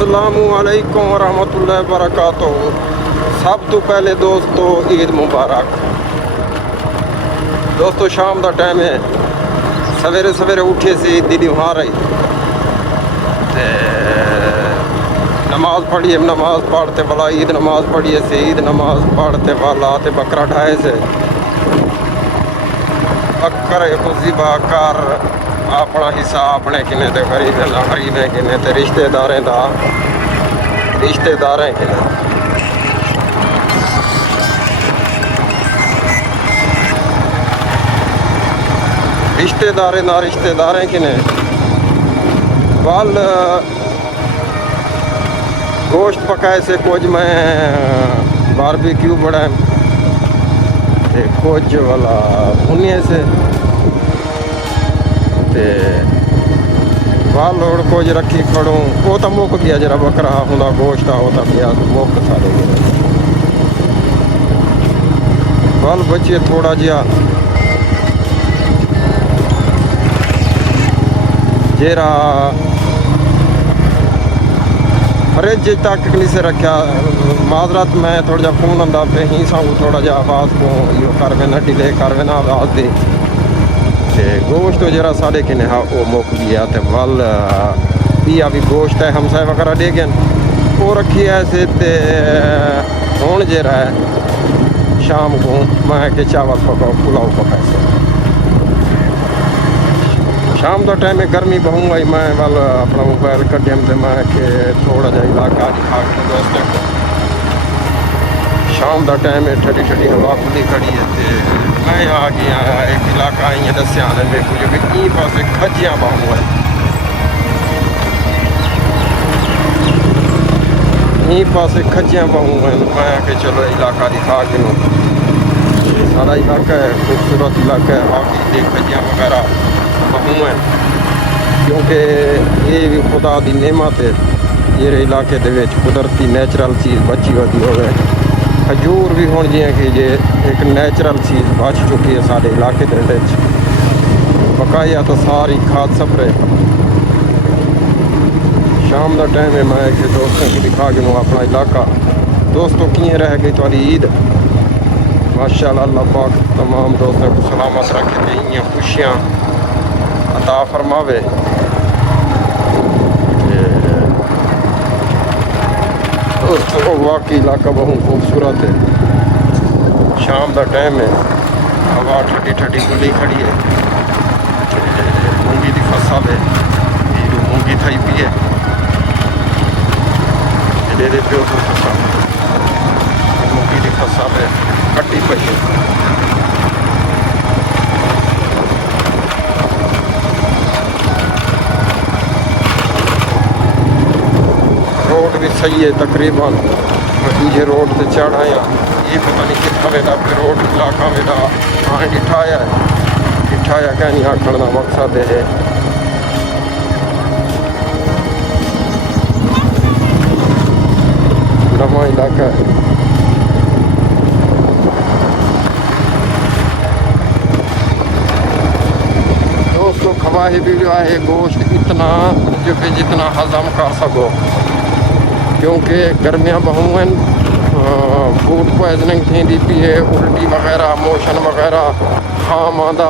अस्सलामुअलैकुम वरहमतुल्लाहि वबरकातुहू। सब तो पहले दोस्तों ईद मुबारक। दोस्तों शाम का टाइम है, सवेरे सवेरे उठे से ईद दी नमाज आई ते नमाज पढ़िए, नमाज पढ़ते वाला ईद नमाज पढ़िए से ईद नमाज पढ़ते वाला ते बकरा ढाए से बकर ज़िबा कर अपना हिस्सा अपने किने ते गरीबें किने ते रिश्तेदारें किने। रिश्तेदारें किने वाल गोश्त पकाए से कुछ मैं बारबेक्यू बड़ा ते कुछ वाला भुनिए से ते वाल और कुछ रखी खड़ूँ वो तो मुक गया जरा बकरा होंदा गोश्त वो तो गया मुक सारे वाल बचिए थोड़ा जिहा जेरा फ्रिज तक नहीं से रखा। माजरत मैं थोड़ा जा फोन आंदा पे ही साहू थोड़ा जा आवाज़ को यो कर वेना डिले कर वेना आवाज़ दे ते गोश्त जरा साढ़े किने हा वो मुक गया ते वल पिया भी गोश्त है हमसाए वगैरह दे गए वो रखी है ऐसे ते हूँ जरा है शाम को मैं के चावल पकाओ पुलाव पकाए से शाम का टाइम है गर्मी बहु आई मैं वाल अपना मोबाइल कटियम तो मैं के थोड़ा जा इलाका दिखा के दोस्तों शाम का टाइम है ठंडी ठंडी हवा खुली खड़ी है तो मैं आ गया एक इलाका इं दसिया देखो जो कि पास खजियाँ बहु है पास खजियाँ बहु है मैं के चलो इलाका दिखा के नो सारा इलाका है खूबसूरत इलाका है बाकी खजियाँ वगैरह बहु है क्योंकि ये भी खुदा की नेमत है ये इलाके दे कुदरती नैचुरल चीज़ बची होती हो खजूर भी हूँ जियां कि जे एक नैचुरल चीज़ बच चुकी है साढ़े इलाके के बकाया तो सारी खाद सफरे शाम का टाइम है मैं कि दोस्तों को दिखा के अपना इलाका दोस्तों किए रह गई थोड़ी ईद माशाअल्लाह अल्लाह पाक तमाम दोस्तों को सलामत रखे थे इं खुशियाँ अता फरमावे। दोस्तों वाकई इलाका बहुत खूबसूरत है शाम का टाइम है हवा ठंडी ठंडी खुली खड़ी है मूंगी की फसल है मूंगी थी पी है दे प्यो तो फसल मूंगी की फसल है कट्टी पई है रोड भी सही है तकरीबन मैं दूजे रोड से चढ़ आया ये पता नहीं कितना मेरा फिर रोड इलाका मेरा हाँ डिठाया क्या नहीं आखण का मकसद है नवा इलाका है दोस्तों खवाही भी जो है गोश्त इतना जो कि जितना हजम कर सको क्योंकि गर्मियाँ बहु हैं फूड पॉइजनिंग थी पी है उल्टी वगैरह मोशन वगैरह खाम आंदा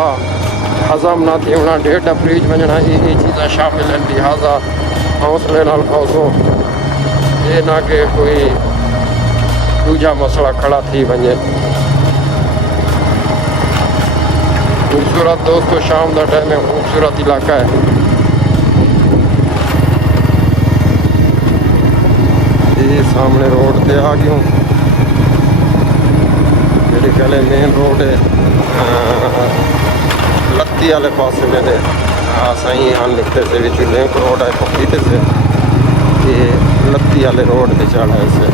हजम ना थी होना डेढ़ फ्रिज वजना ये चीज़ा शामिल हैं लिहाजा हौसले नाल खाओ ये ना कि कोई दूजा मसला खड़ा थी वजे। खूबसूरत दोस्तों शाम का टाइम है खूबसूरत इलाका है ये सामने रोड पे आ गया मेरे ख्याल मेन रोड है लत्ती वाले पास मेरे हाँ सही हाँ लिखते से भी लिंक रोड है पपीते से ये लत्ती वाले रोड पे चढ़ा है से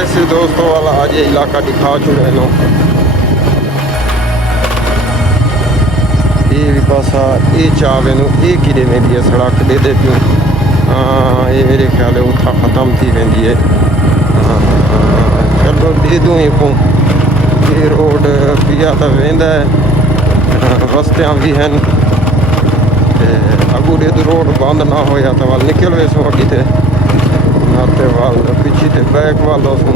ऐसे दोस्तों वाला आज ये इलाका दिखा चुके लो ये भी पासा ये चावे ये किले में भी है सड़क दे दे क्यों हाँ ये मेरे ख्याल है उठा ख़त्म थी वेंदी है चलो दे दूँ ये रोड पिया तो वेंदा है रस्तियाँ भी हैं ते अगू दे रोड बंद ना होया तो वाल निकल वे सो अगी ते नाते वाल पिछी ते बैक वाल सो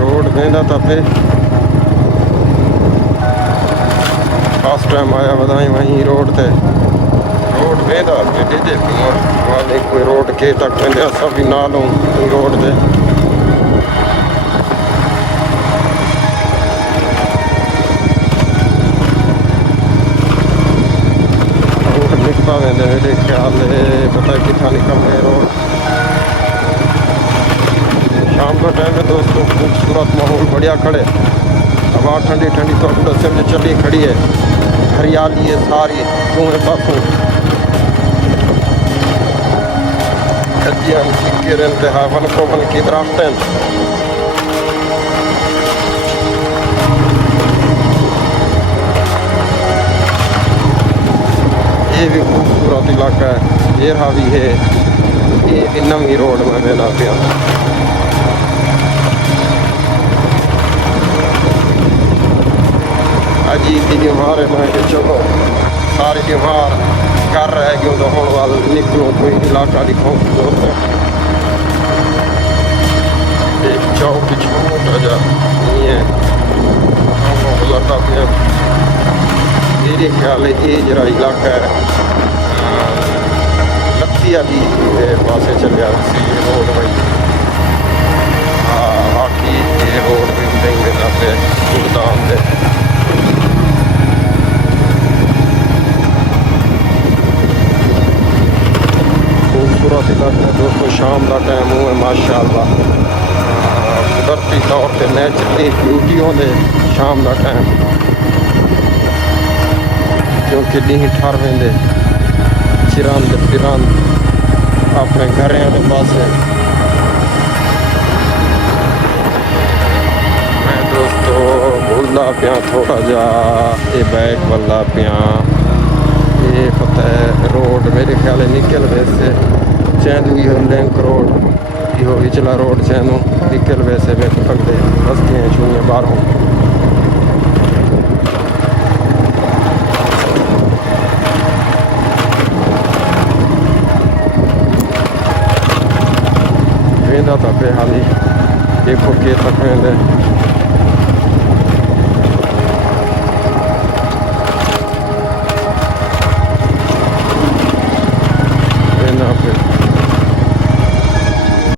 रोड वेंदा था पे फर्स्ट टाइम आया बधाई वहीं रोड ते रोड वेंदा पे दे वाले कोई रोड के तक वेंदे असां भी नाल रोड ते निकला वेंदे मेरे ख्याल पता कितना निकल रहे रोड शाम का टाइम है दोस्तों खूबसूरत माहौल बढ़िया खड़े हवा ठंडी ठंडी तो दस में चली खड़ी है हरियाली है सारी दोनों पासों खजियां सिक्के वन को वन की दरख्त ये भी खूबसूरत इलाका है ये रहा भी है ये नवी रोड में मेला पे अजीब की दीवार है मैं चलो सारी दीवार कर रहे क्यों तो होने वाल निकलो कोई इलाका दिखाओ दोस्त एक चौक छोटा जा नहीं है लड़ता पे मेरे ख्याल ये जरा इलाका है लत्ती वाली पासे चलिया रोड भाई हाँ बाकी ये रोड भी देंगे पे सुल्तान दे खूबसूरत इलाका दोस्तों शाम का टाइम हुआ माशाअल्लाह कुदरती तौर पर नेचुरली ब्यूटी होंगे शाम का टाइम क्योंकि डी ठर वेंदे चिरंद फिरंद अपने घरों के पास मैं दोस्तों भूलता पिया थोड़ा जा ये बैक वाला पिया ये पता है रोड मेरे ख्याल निकल वैसे चैनू ही लिंक रोड यो विचला रोड चैनू निकल वैसे वे पकड़े बस्तियाँ छुइयाँ बाहरों वेंदा था पे हाली देखो के तक वेंदे